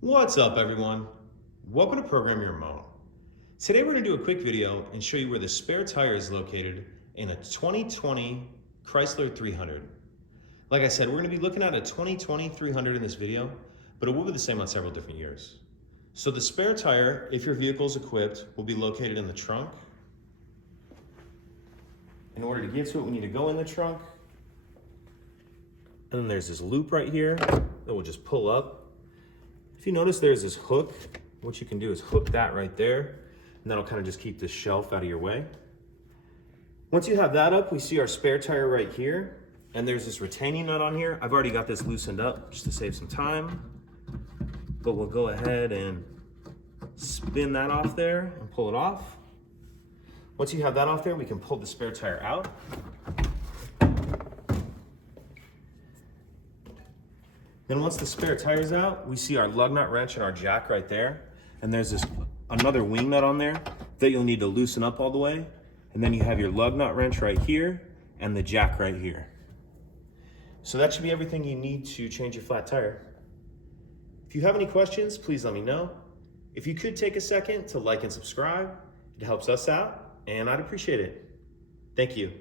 What's up, everyone? Welcome to Program Your Moan. Today we're going to do a quick video and show you where the spare tire is located in a 2020 Chrysler 300. Like I said, we're going to be looking at a 2020 300 in this video, but it will be the same on several different years. So the spare tire, if your vehicle is equipped, will be located in the trunk. In order to get to it, we need to go in the trunk. And then there's this loop right here that will just pull up. If you notice, there's this hook. What you can do is hook that right there, and that'll kind of just keep this shelf out of your way. Once you have that up, we see our spare tire right here, and there's this retaining nut on here. I've already got this loosened up just to save some time, but we'll go ahead and spin that off there and pull it off. Once you have that off there, we can pull the spare tire out. Then once the spare tire's out, we see our lug nut wrench and our jack right there. And there's another wing nut on there that you'll need to loosen up all the way. And then you have your lug nut wrench right here and the jack right here. So that should be everything you need to change your flat tire. If you have any questions, please let me know. If you could take a second to like and subscribe, it helps us out and I'd appreciate it. Thank you.